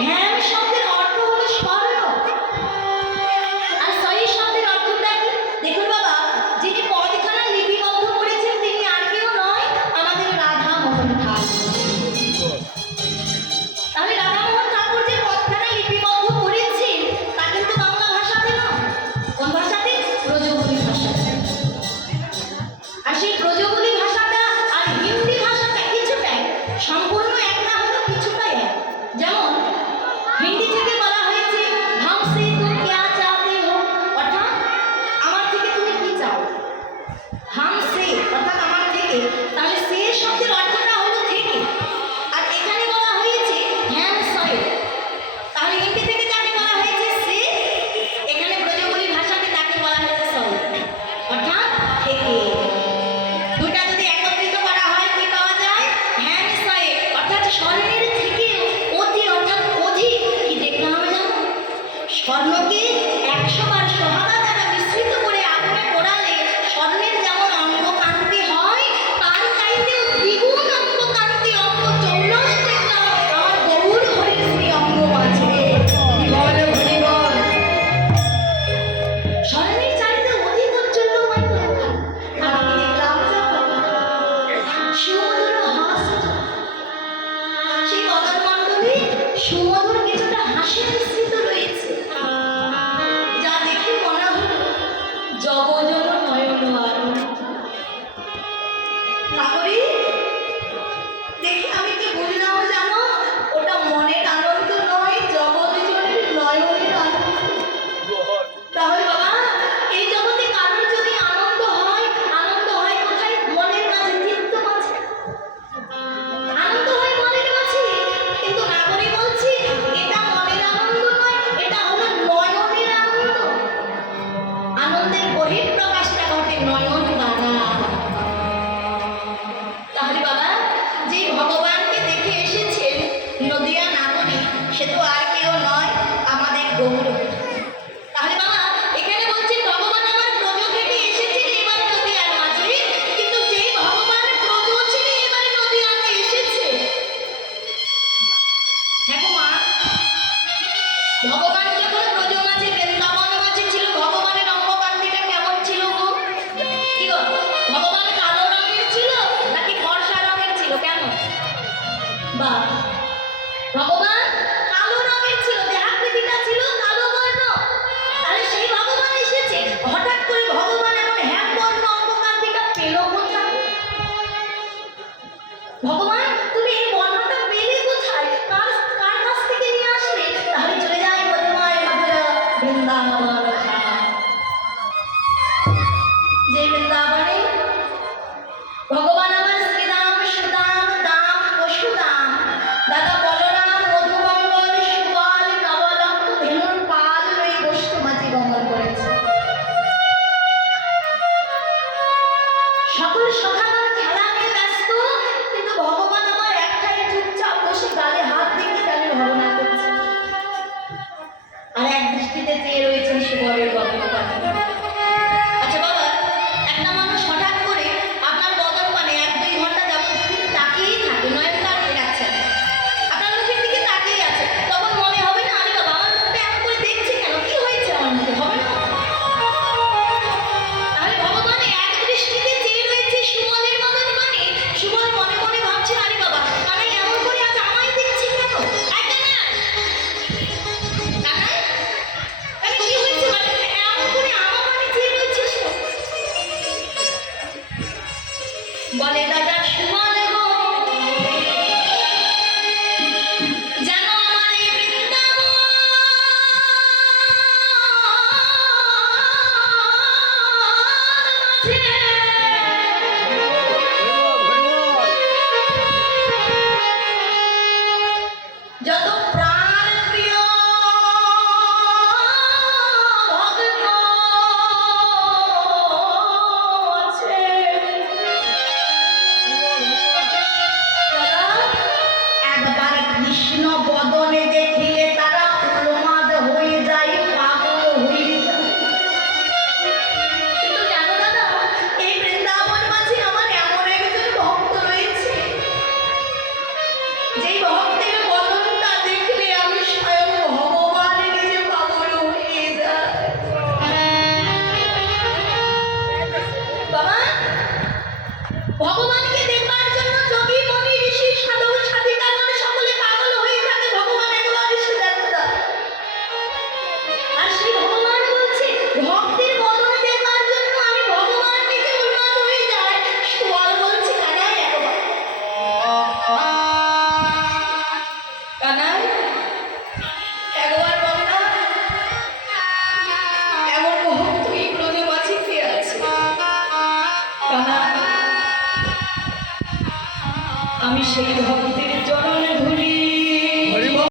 Him হাসি যা দেখে মনে হল জগজন নয়ন আর। নাগরিক নদিয়া নাগরী সে তো আর কেউ নয় আমাদের গৌরব। అలా దృష్టి తెచ్చే Michelle Rodrigues.